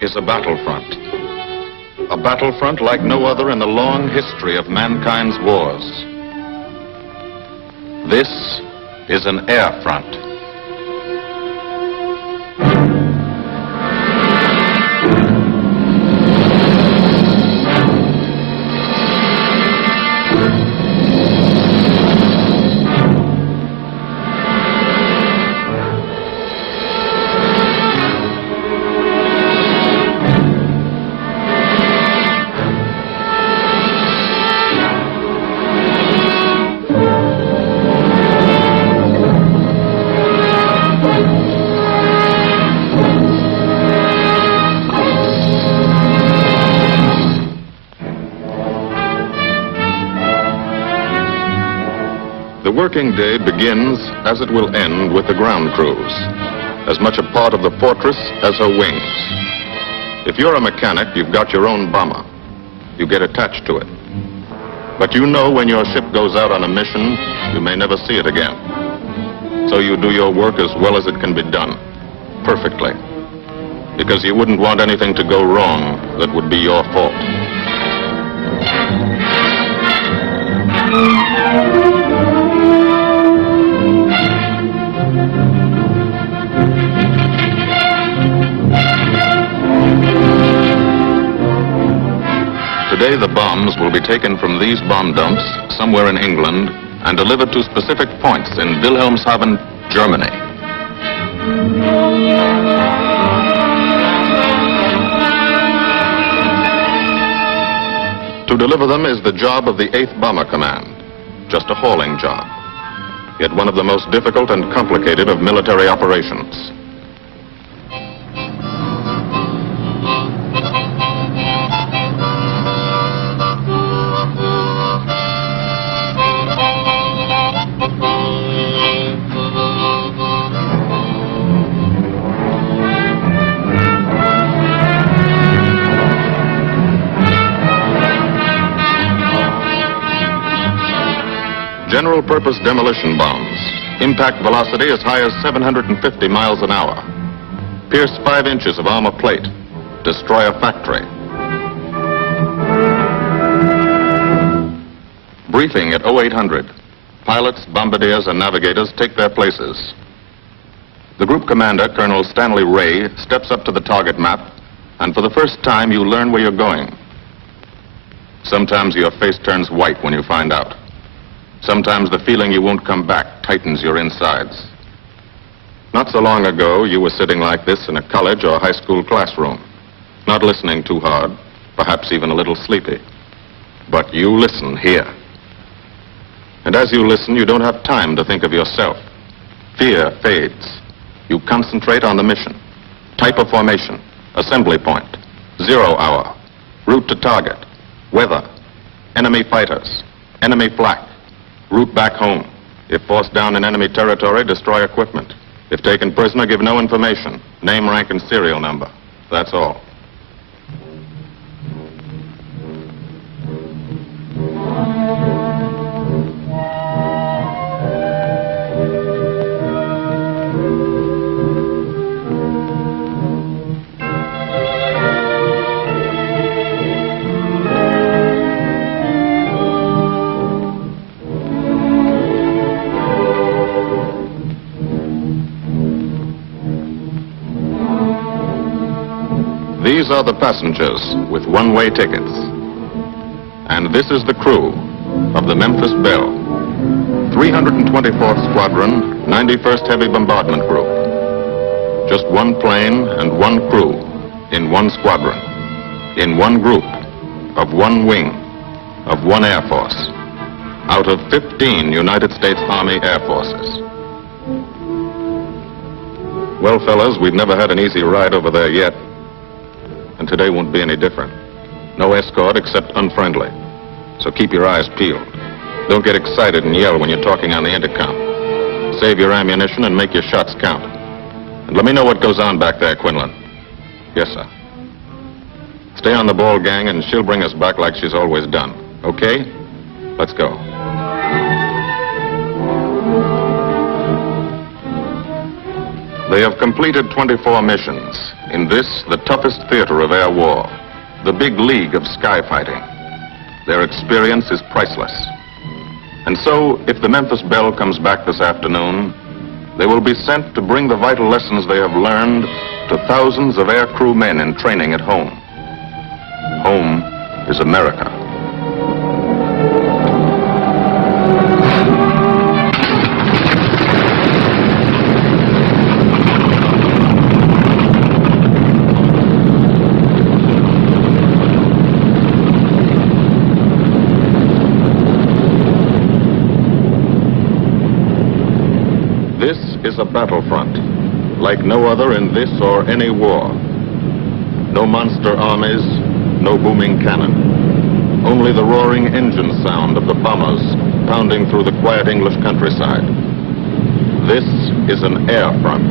is a battlefront. A battlefront like no other in the long history of mankind's wars. This is an air front. The working day begins, as it will end, with the ground crews, as much a part of the fortress as her wings. If you're a mechanic, you've got your own bomber. You get attached to it. But you know when your ship goes out on a mission, you may never see it again. So you do your work as well as it can be done, perfectly. Because you wouldn't want anything to go wrong that would be your fault. Today, the bombs will be taken from these bomb dumps somewhere in England and delivered to specific points in Wilhelmshaven, Germany. To deliver them is the job of the 8th Bomber Command, just a hauling job, yet one of the most difficult and complicated of military operations. General purpose demolition bombs, impact velocity as high as 750 miles an hour, pierce 5 inches of armor plate, destroy a factory. Briefing at 0800. Pilots, bombardiers, and navigators take their places. The group commander, Colonel Stanley Ray, steps up to the target map, and for the first time you learn where you're going. Sometimes your face turns white when you find out. Sometimes the feeling you won't come back tightens your insides. Not so long ago, you were sitting like this in a college or high school classroom, not listening too hard, perhaps even a little sleepy. But you listen here. And as you listen, you don't have time to think of yourself. Fear fades. You concentrate on the mission. Type of formation, assembly point, 0 hour, route to target, weather, enemy fighters, enemy flak, route back home. If forced down in enemy territory, destroy equipment. If taken prisoner, give no information. Name, rank, and serial number. That's all. These are the passengers with one-way tickets. And this is the crew of the Memphis Belle, 324th Squadron, 91st Heavy Bombardment Group. Just one plane and one crew in one squadron, in one group, of one wing, of one Air Force, out of 15 United States Army Air Forces. Well, fellas, we've never had an easy ride over there yet. And today won't be any different. No escort except unfriendly. So keep your eyes peeled. Don't get excited and yell when you're talking on the intercom. Save your ammunition and make your shots count. And let me know what goes on back there, Quinlan. Yes, sir. Stay on the ball, gang, and she'll bring us back like she's always done. Okay? Let's go. They have completed 24 missions. In this, the toughest theater of air war, the big league of sky fighting, their experience is priceless. And so, if the Memphis Belle comes back this afternoon, they will be sent to bring the vital lessons they have learned to thousands of air crew men in training at home. Home is America. This is a battlefront, like no other in this or any war. No monster armies, no booming cannon. Only the roaring engine sound of the bombers pounding through the quiet English countryside. This is an air front.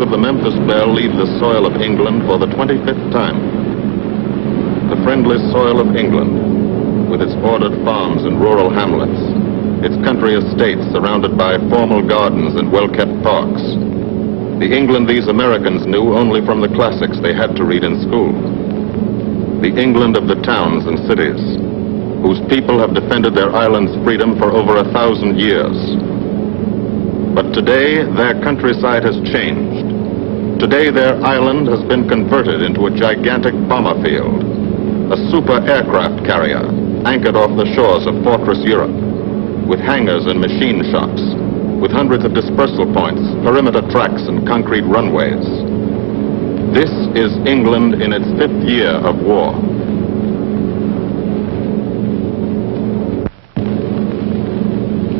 Of the Memphis Belle leave the soil of England for the 25th time. The friendly soil of England, with its ordered farms and rural hamlets, its country estates surrounded by formal gardens and well-kept parks. The England these Americans knew only from the classics they had to read in school. The England of the towns and cities, whose people have defended their island's freedom for over 1,000 years. But today, their countryside has changed. Today, their island has been converted into a gigantic bomber field, a super aircraft carrier anchored off the shores of Fortress Europe, with hangars and machine shops, with hundreds of dispersal points, perimeter tracks, and concrete runways. This is England in its 5th year of war.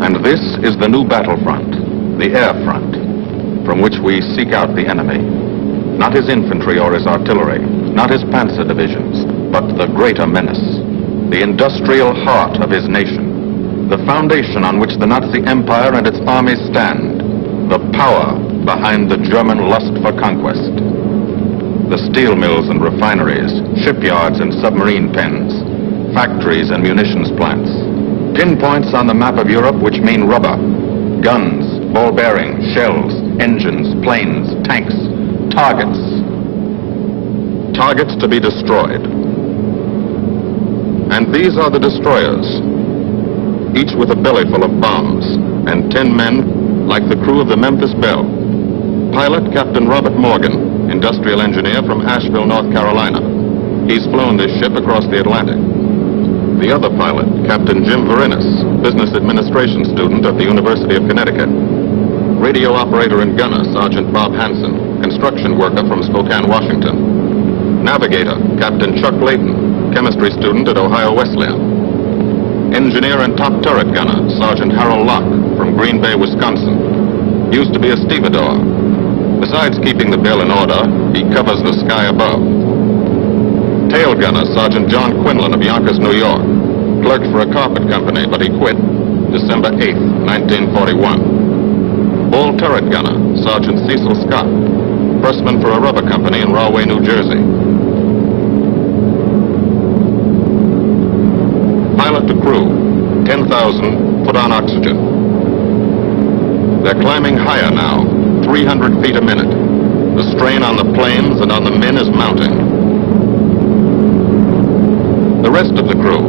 And this is the new battlefront, the air front, from which we seek out the enemy. Not his infantry or his artillery, not his panzer divisions, but the greater menace, the industrial heart of his nation, the foundation on which the Nazi Empire and its armies stand, the power behind the German lust for conquest. The steel mills and refineries, shipyards and submarine pens, factories and munitions plants, pinpoints on the map of Europe which mean rubber, guns, ball bearings, shells, engines, planes, tanks, targets. Targets to be destroyed. And these are the destroyers, each with a belly full of bombs, and 10 men like the crew of the Memphis Belle. Pilot Captain Robert Morgan, industrial engineer from Asheville, North Carolina. He's flown this ship across the Atlantic. The other pilot, Captain Jim Verinis, business administration student at the University of Connecticut. Radio operator and gunner, Sergeant Bob Hansen, construction worker from Spokane, Washington. Navigator, Captain Chuck Layton, chemistry student at Ohio Wesleyan. Engineer and top turret gunner, Sergeant Harold Locke, from Green Bay, Wisconsin. Used to be a stevedore. Besides keeping the Belle in order, he covers the sky above. Tail gunner, Sergeant John Quinlan of Yonkers, New York. Clerked for a carpet company, but he quit December 8th, 1941. Bull turret gunner, Sergeant Cecil Scott. Pressman for a rubber company in Rahway, New Jersey. Pilot to crew, 10,000, put on oxygen. They're climbing higher now, 300 feet a minute. The strain on the planes and on the men is mounting. The rest of the crew,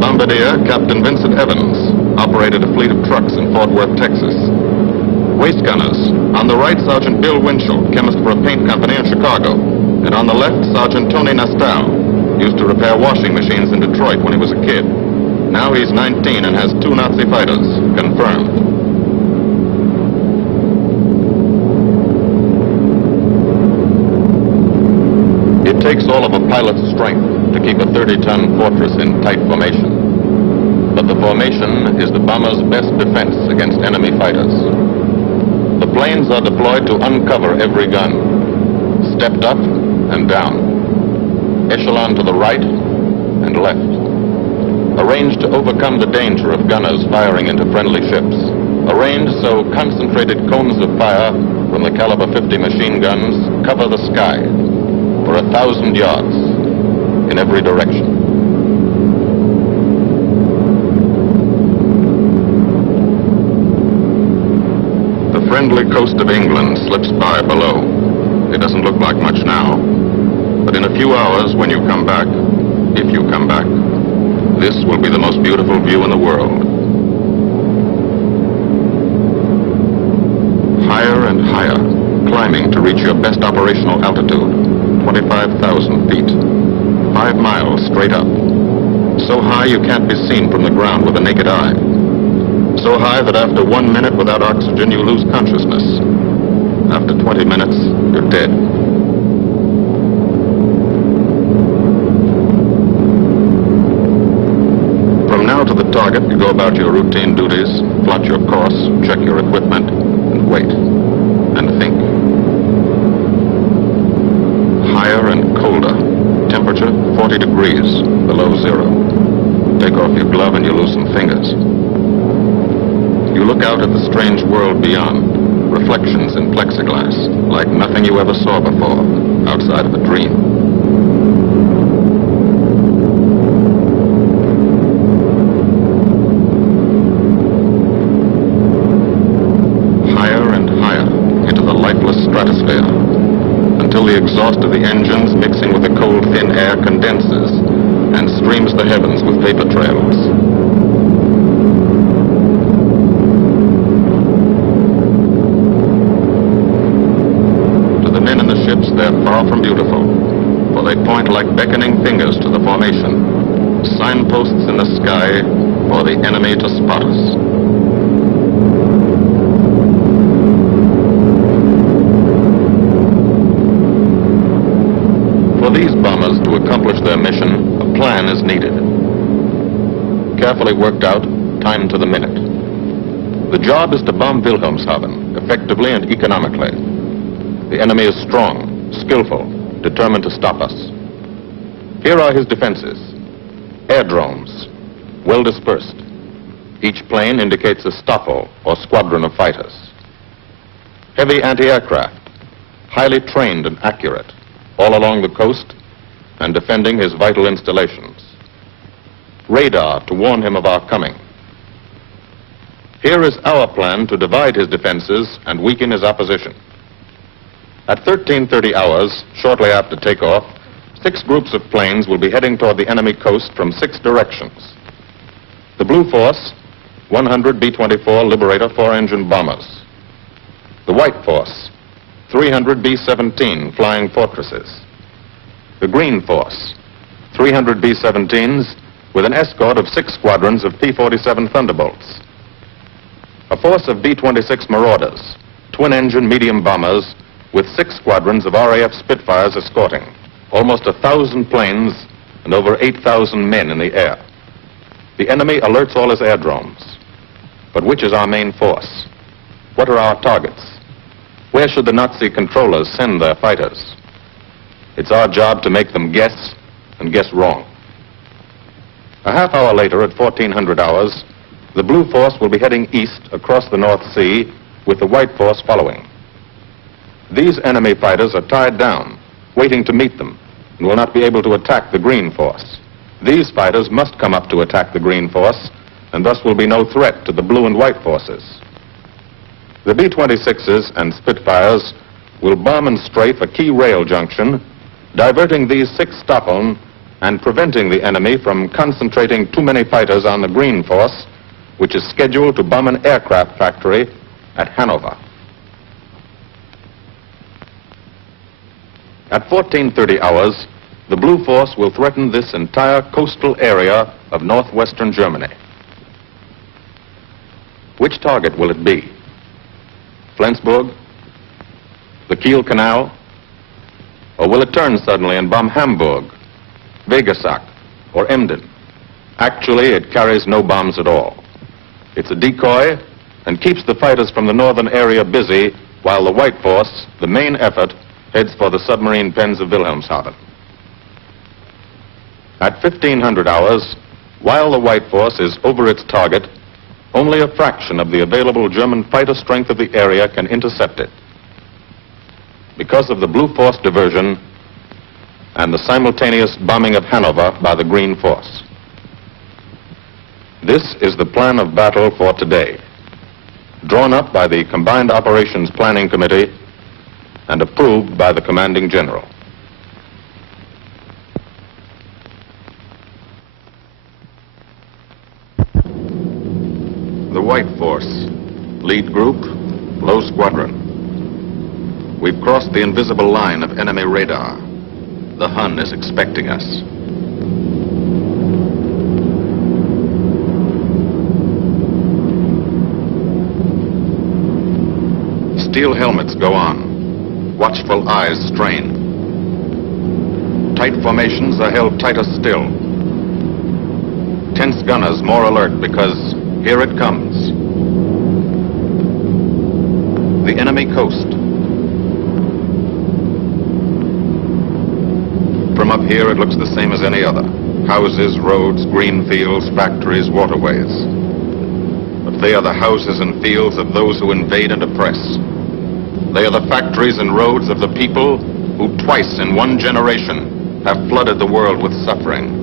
Bombardier Captain Vincent Evans, operated a fleet of trucks in Fort Worth, Texas. Waist gunners, on the right, Sergeant Bill Winchell, chemist for a paint company in Chicago. And on the left, Sergeant Tony Nastal, used to repair washing machines in Detroit when he was a kid. Now he's 19 and has 2 Nazi fighters, confirmed. It takes all of a pilot's strength to keep a 30-ton fortress in tight formation. But the formation is the bomber's best defense against enemy fighters. The planes are deployed to uncover every gun, stepped up and down, echelon to the right and left, arranged to overcome the danger of gunners firing into friendly ships, arranged so concentrated cones of fire from the caliber 50 machine guns cover the sky for 1,000 yards in every direction. The friendly coast of England slips by below. It doesn't look like much now, but in a few hours when you come back, if you come back, this will be the most beautiful view in the world. Higher and higher, climbing to reach your best operational altitude, 25,000 feet, 5 miles straight up. So high you can't be seen from the ground with the naked eye. So high that after 1 minute without oxygen, you lose consciousness. After 20 minutes, you're dead. From now to the target, you go about your routine duties, plot your course, check your equipment, and wait, and think. Higher and colder. Temperature, 40 degrees, below zero. Take off your glove and you lose some fingers. You look out at the strange world beyond. Reflections in plexiglass, like nothing you ever saw before, outside of a dream. Higher and higher into the lifeless stratosphere, until the exhaust of the engines mixing with the cold, thin air condenses and streams the heavens with vapor trails. They're far from beautiful, for they point like beckoning fingers to the formation, signposts in the sky for the enemy to spot us. For these bombers to accomplish their mission, a plan is needed. Carefully worked out, time to the minute. The job is to bomb Wilhelmshaven effectively and economically. The enemy is strong, skillful, determined to stop us. Here are his defenses. Airdromes, well dispersed. Each plane indicates a Stoffel or squadron of fighters. Heavy anti-aircraft, highly trained and accurate, all along the coast and defending his vital installations. Radar to warn him of our coming. Here is our plan to divide his defenses and weaken his opposition. At 13:30 hours, shortly after takeoff, 6 groups of planes will be heading toward the enemy coast from 6 directions. The Blue Force, 100 B-24 Liberator 4-engine bombers. The White Force, 300 B-17 Flying Fortresses. The Green Force, 300 B-17s with an escort of 6 squadrons of P-47 Thunderbolts. A force of B-26 Marauders, twin-engine medium bombers, with 6 squadrons of RAF Spitfires escorting. Almost 1,000 planes and over 8,000 men in the air. The enemy alerts all his aerodromes. But which is our main force? What are our targets? Where should the Nazi controllers send their fighters? It's our job to make them guess, and guess wrong. A half hour later, at 1400 hours, the Blue Force will be heading east across the North Sea, with the White Force following. These enemy fighters are tied down, waiting to meet them, and will not be able to attack the Green Force. These fighters must come up to attack the Green Force, and thus will be no threat to the Blue and White Forces. The B-26s and Spitfires will bomb and strafe a key rail junction, diverting these 6 Stockholm and preventing the enemy from concentrating too many fighters on the Green Force, which is scheduled to bomb an aircraft factory at Hanover. At 1430 hours, the Blue Force will threaten this entire coastal area of northwestern Germany. Which target will it be? Flensburg? The Kiel Canal? Or will it turn suddenly and bomb Hamburg, Wegesack, or Emden? Actually, it carries no bombs at all. It's a decoy and keeps the fighters from the northern area busy while the White Force, the main effort, heads for the submarine pens of Wilhelmshaven. At 1500 hours, while the White Force is over its target, only a fraction of the available German fighter strength of the area can intercept it. Because of the Blue Force diversion and the simultaneous bombing of Hanover by the Green Force. This is the plan of battle for today, drawn up by the Combined Operations Planning Committee and approved by the Commanding General. The White Force, lead group, low squadron. We've crossed the invisible line of enemy radar. The Hun is expecting us. Steel helmets go on. Watchful eyes strain. Tight formations are held tighter still. Tense gunners more alert because here it comes. The enemy coast. From up here, it looks the same as any other. Houses, roads, green fields, factories, waterways. But they are the houses and fields of those who invade and oppress. They are the factories and roads of the people who twice in one generation have flooded the world with suffering.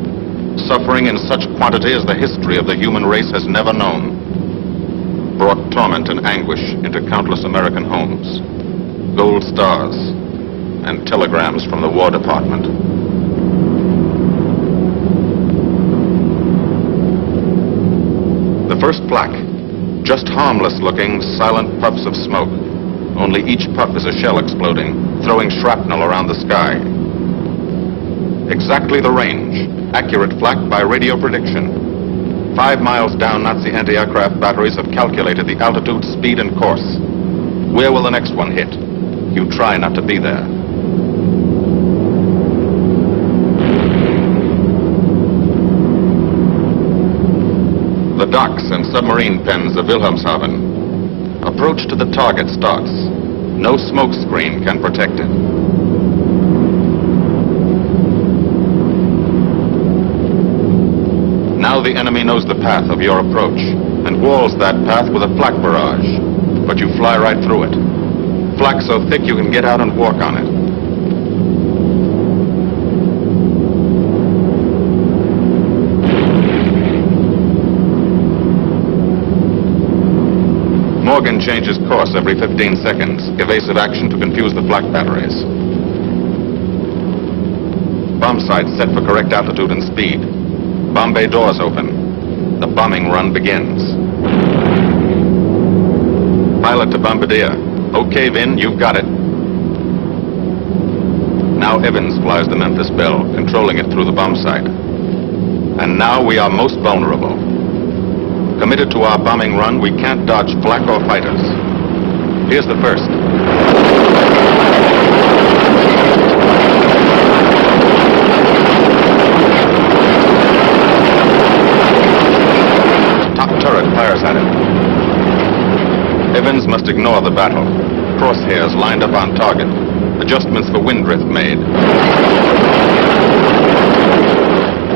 Suffering in such quantity as the history of the human race has never known. Brought torment and anguish into countless American homes. Gold stars and telegrams from the War Department. The first plaque, just harmless looking, silent puffs of smoke. Only each puff is a shell exploding, throwing shrapnel around the sky. Exactly the range, accurate flak by radio prediction. 5 miles down, Nazi anti-aircraft batteries have calculated the altitude, speed, and course. Where will the next one hit? You try not to be there. The docks and submarine pens of Wilhelmshaven. Approach to the target starts. No smoke screen can protect it. Now the enemy knows the path of your approach and walls that path with a flak barrage. But you fly right through it. Flak so thick you can get out and walk on it. Morgan changes course every 15 seconds. Evasive action to confuse the flak batteries. Bomb sights set for correct altitude and speed. Bomb bay doors open. The bombing run begins. Pilot to bombardier. Okay, Vin, you've got it. Now Evans flies the Memphis Belle, controlling it through the bomb sight. And now we are most vulnerable. Committed to our bombing run, we can't dodge flak or fighters. Here's the first. Top turret fires at him. Evans must ignore the battle. Crosshairs lined up on target. Adjustments for wind drift made.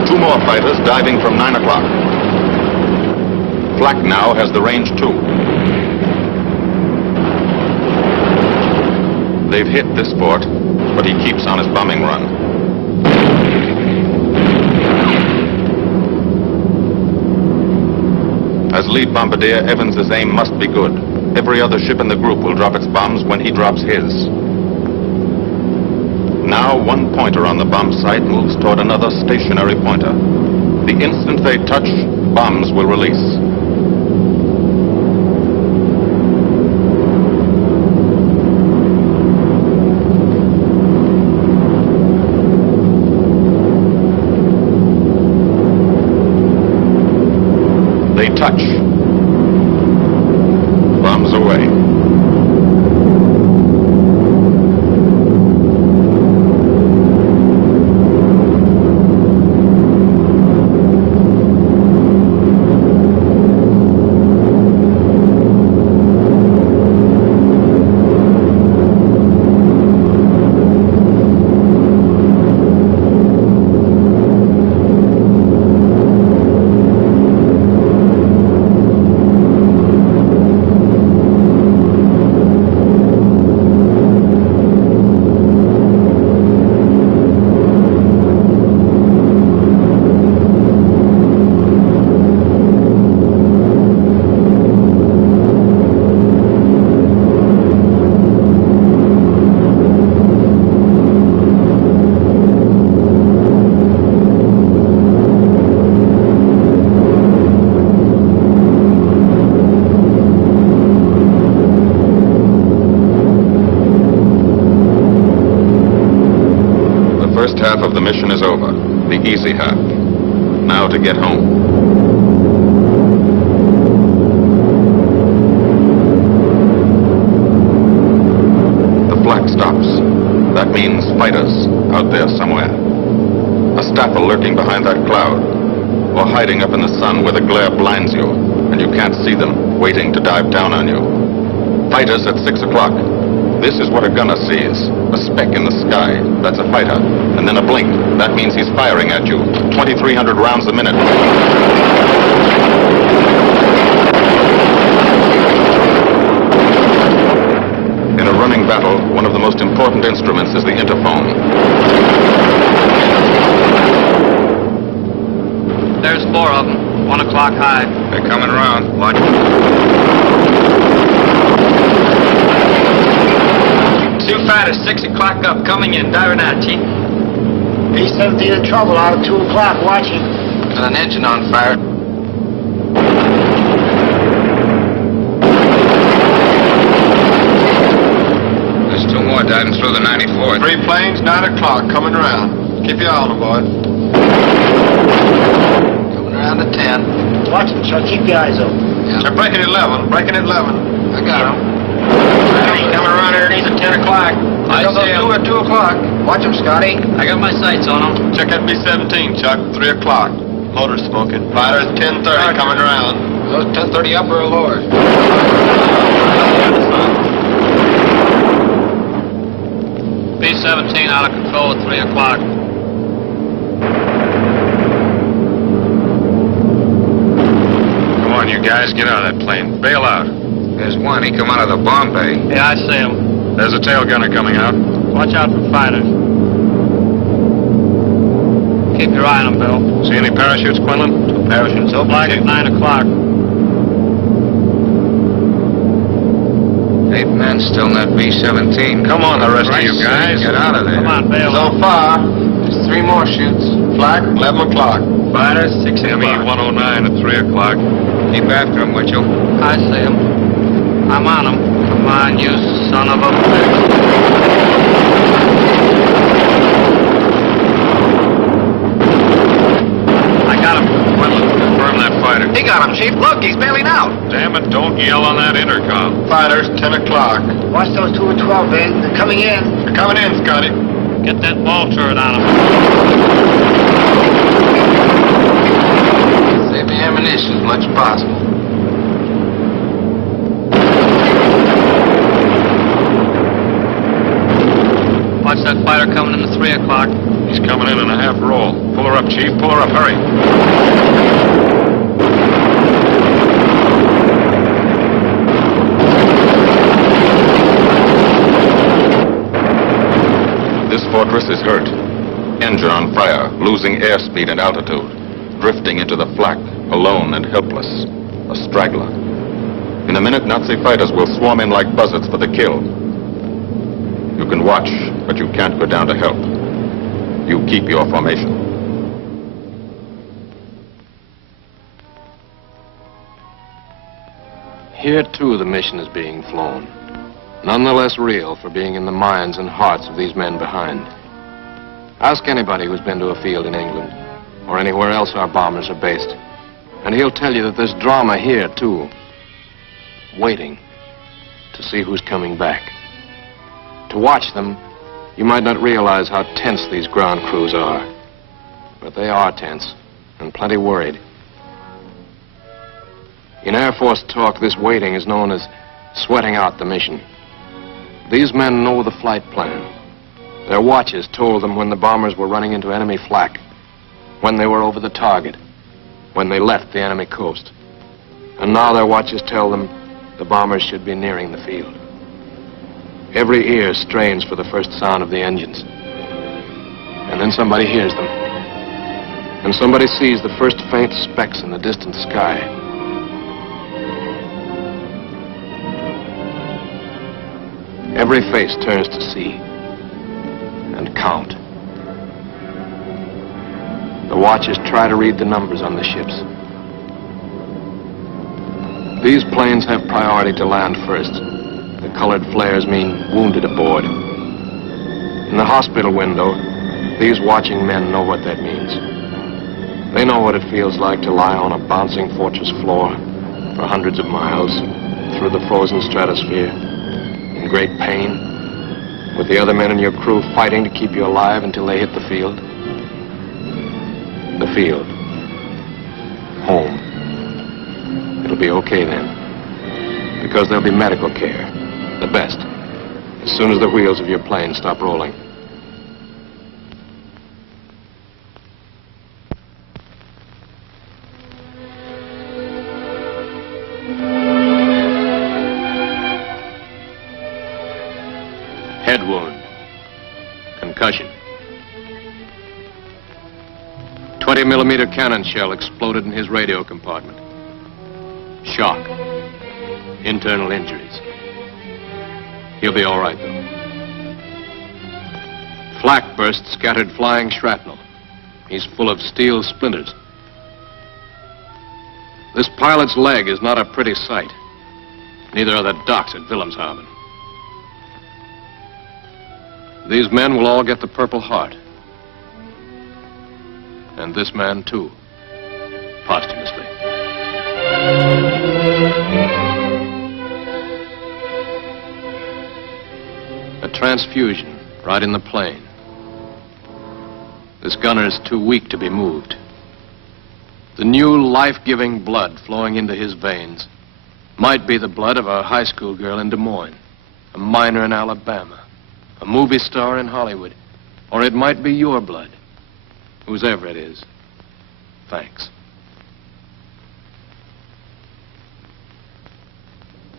2 more fighters diving from 9 o'clock. Flak now has the range too. They've hit this fort, but he keeps on his bombing run. As lead bombardier, Evans's aim must be good. Every other ship in the group will drop its bombs when he drops his. Now, one pointer on the bomb site moves toward another stationary pointer. The instant they touch, bombs will release. They touch. Bombs away. Half of the mission is over, the easy half. Now to get home. The flak stops. That means fighters out there somewhere. A staffer lurking behind that cloud, or hiding up in the sun where the glare blinds you and you can't see them, waiting to dive down on you. Fighters at 6 o'clock. This is what a gunner sees. A speck in the sky. That's a fighter. And then a blink. That means he's firing at you. 2,300 rounds a minute. In a running battle, one of the most important instruments is the interphone. There's 4 of them. 1 o'clock high. They're coming around. Watch. Two fighters, 6 o'clock up, coming in, diving out, Chief. B-17 in trouble out at 2 o'clock, watching. There's an engine on fire. There's 2 more diving through the 94th. 3 planes, 9 o'clock, coming around. Keep your eye on them, boy. Coming around to 10. Watch them, Chuck. Keep your eyes open. Yeah. They're breaking at 11, breaking at 11. I got them. Coming around underneath at 10 o'clock. I see Those 2 them. at 2 o'clock. Watch them, Scotty. I got my sights on them. Check that B-17, Chuck, 3 o'clock. Motor smoking. Fighters 10:30 coming around. Those 10:30 upper or lower? B-17 out of control at 3 o'clock. Come on, you guys, get out of that plane. Bail out. There's one. He come out of the bomb bay. Yeah, I see them. There's a tail gunner coming out. Watch out for fighters. Keep your eye on them, Bill. See any parachutes, Quinlan? 2 parachutes. Flag at 9 o'clock. 8 men still in that B-17. Come on, the rest of you guys. Get out of there. Come on, Bill. So far, there's 3 more shoots. Flag, 11 o'clock. Fighters, 6 o'clock. ME-109 at 3 o'clock. Keep after him, would you? I see him. I'm on him. Come on, you son of a bitch. I got him. He got him, Chief. Look, he's bailing out. Damn it, don't yell on that intercom. Fighters, 10 o'clock. Watch those 2 and 12, Ben. They're coming in. They're coming in, Scotty. Get that ball turret on him. Save the ammunition as much as possible. Watch that fighter coming in the 3 o'clock. He's coming in a half roll. Pull her up, Chief. Pull her up. Hurry. This fortress is hurt. Engine on fire, losing airspeed and altitude. Drifting into the flak, alone and helpless. A straggler. In a minute, Nazi fighters will swarm in like buzzards for the kill. You can watch, but you can't go down to help. You keep your formation. Here, too, the mission is being flown. None the less real for being in the minds and hearts of these men behind. Ask anybody who's been to a field in England, or anywhere else our bombers are based, and he'll tell you that there's drama here, too. Waiting to see who's coming back. To watch them, you might not realize how tense these ground crews are. But they are tense, and plenty worried. In Air Force talk, this waiting is known as sweating out the mission. These men know the flight plan. Their watches told them when the bombers were running into enemy flak, when they were over the target, when they left the enemy coast. And now their watches tell them the bombers should be nearing the field. Every ear strains for the first sound of the engines. And then somebody hears them. And somebody sees the first faint specks in the distant sky. Every face turns to see and count. The watchers try to read the numbers on the ships. These planes have priority to land first. The colored flares mean wounded aboard. In the hospital window, these watching men know what that means. They know what it feels like to lie on a bouncing fortress floor for hundreds of miles through the frozen stratosphere in great pain, with the other men in your crew fighting to keep you alive until they hit the field. The field. Home. It'll be okay then, because there'll be medical care. The best, as soon as the wheels of your plane stop rolling. Head wound. Concussion. 20-millimeter cannon shell exploded in his radio compartment. Shock. Internal injuries. He'll be all right, though. Flak burst scattered flying shrapnel. He's full of steel splinters. This pilot's leg is not a pretty sight. Neither are the docks at Wilhelmshaven. These men will all get the Purple Heart. And this man, too, posthumously. A transfusion right in the plane. This gunner's too weak to be moved. The new life-giving blood flowing into his veins might be the blood of a high school girl in Des Moines, a miner in Alabama, a movie star in Hollywood, or it might be your blood. Whosever it is, thanks.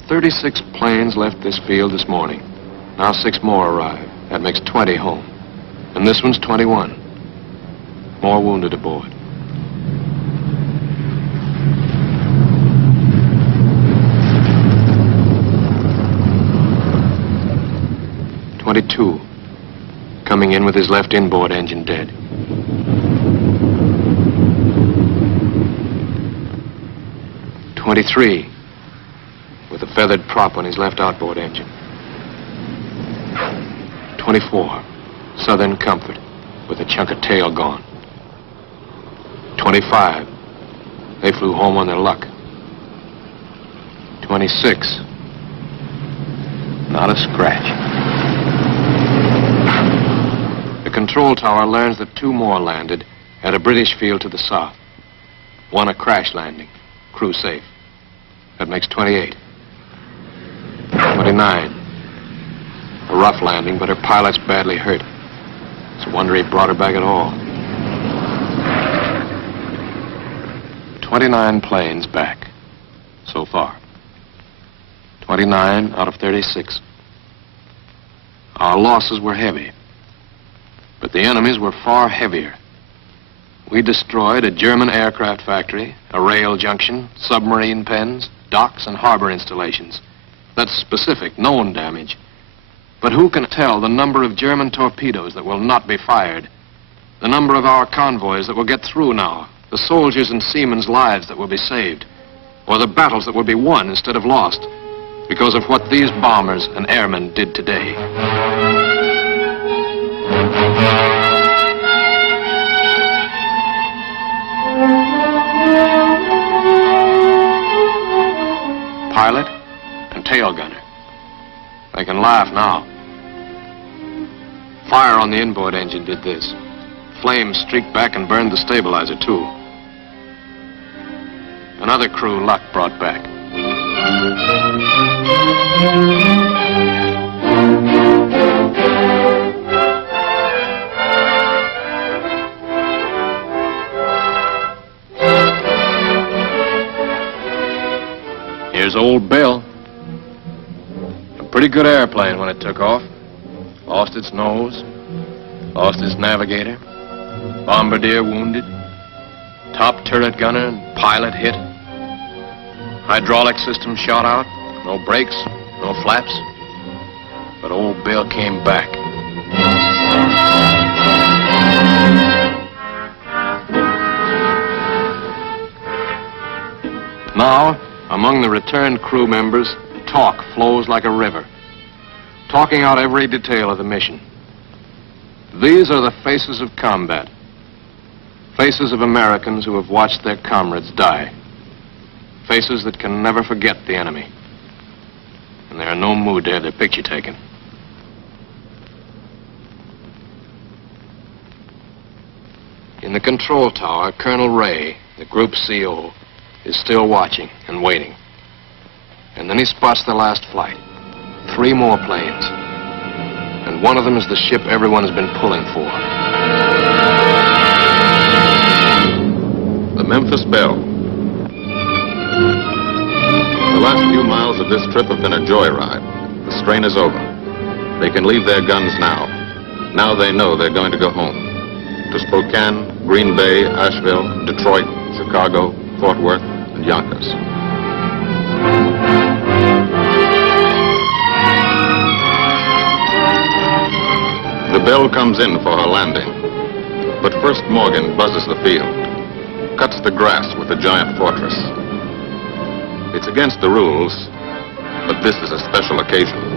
36 planes left this field this morning. Now 6 more arrive. That makes 20 home. And this one's 21. More wounded aboard. .22, coming in with his left inboard engine dead. .23, with a feathered prop on his left outboard engine. 24, Southern Comfort, with a chunk of tail gone. 25, They flew home on their luck. 26. Not a scratch. The control tower learns that 2 more landed at a British field to the south. 1 a crash landing, crew safe. That makes 28. 29. A rough landing, but her pilot's badly hurt. It's a wonder he brought her back at all. 29 planes back, so far. 29 out of 36. Our losses were heavy, but the enemy's were far heavier. We destroyed a German aircraft factory, a rail junction, submarine pens, docks, and harbor installations. That's specific, known damage. But who can tell the number of German torpedoes that will not be fired, the number of our convoys that will get through now, the soldiers' and seamen's lives that will be saved, or the battles that will be won instead of lost because of what these bombers and airmen did today. Pilot and tail gunner. They can laugh now. Fire on the inboard engine did this. Flames streaked back and burned the stabilizer, too. Another crew luck brought back. Here's old Belle. A pretty good airplane when it took off. Lost its nose, lost its navigator, bombardier wounded, top turret gunner and pilot hit. Hydraulic system shot out, no brakes, no flaps. But old Belle came back. Now, among the returned crew members, talk flows like a river, talking out every detail of the mission. These are the faces of combat, faces of Americans who have watched their comrades die, faces that can never forget the enemy, and they're in no mood to have their picture taken. In the control tower, Colonel Ray, the group CO, is still watching and waiting. And then he spots the last flight. 3 more planes. And one of them is the ship everyone has been pulling for. The Memphis Belle. The last few miles of this trip have been a joyride. The strain is over. They can leave their guns now. Now they know they're going to go home. To Spokane, Green Bay, Asheville, Detroit, Chicago, Fort Worth, and Yonkers. The Belle comes in for her landing. But first Morgan buzzes the field, cuts the grass with the giant fortress. It's against the rules, but this is a special occasion.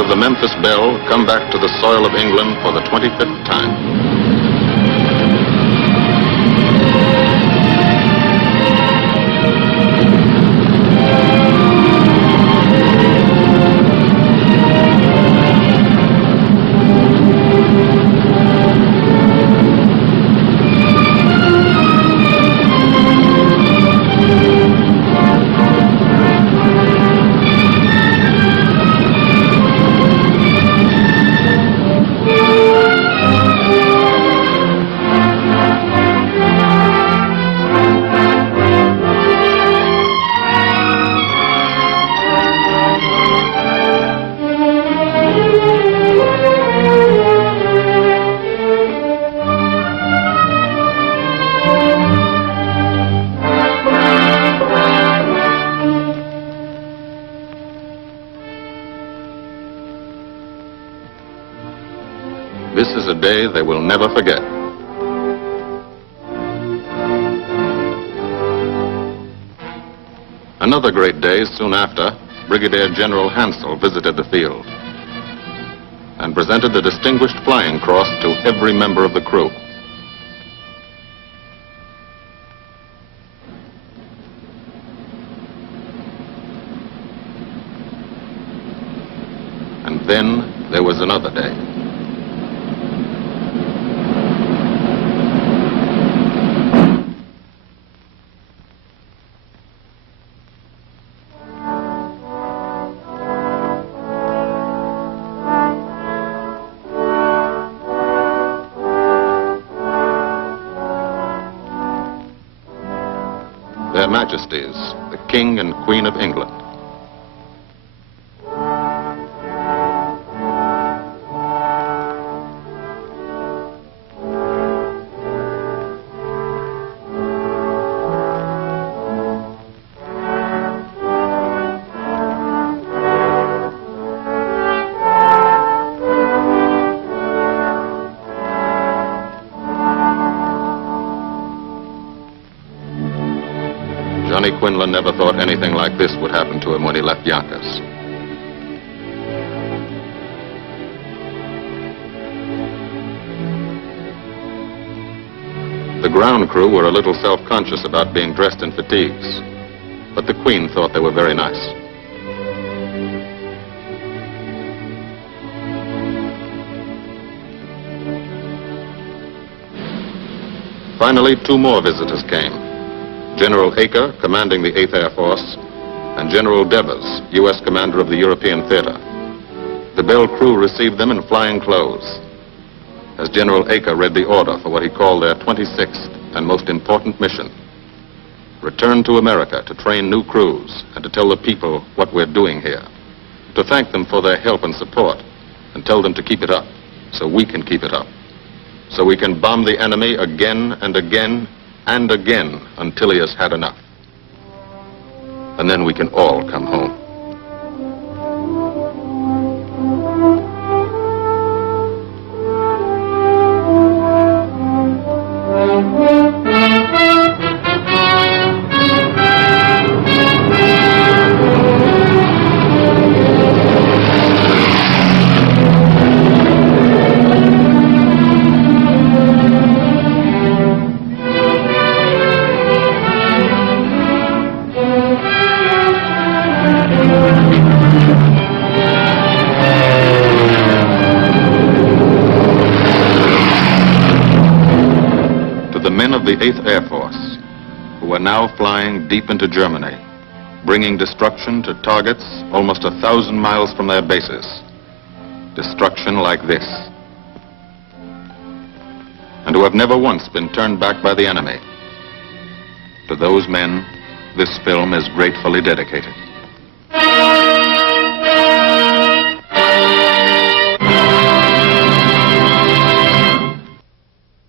The Memphis Belle come back to the soil of England for the 25th time. a day they will never forget. Another great day soon after, Brigadier General Hansel visited the field and presented the Distinguished Flying Cross to every member of the crew. And then there was another day. Their Majesties, the King and Queen of England. Johnny Quinlan never thought anything like this would happen to him when he left Yonkers. The ground crew were a little self-conscious about being dressed in fatigues, but the Queen thought they were very nice. Finally, two more visitors came. General Acre, commanding the 8th Air Force, and General Devers, U.S. commander of the European Theater. The Belle crew received them in flying clothes, as General Acre read the order for what he called their 26th and most important mission. Return to America to train new crews and to tell the people what we're doing here. To thank them for their help and support and tell them to keep it up so we can keep it up. So we can bomb the enemy again and again and again until he has had enough. And then we can all come home. The 8th Air Force, who are now flying deep into Germany, bringing destruction to targets almost 1,000 miles from their bases. Destruction like this. And who have never once been turned back by the enemy. To those men, this film is gratefully dedicated.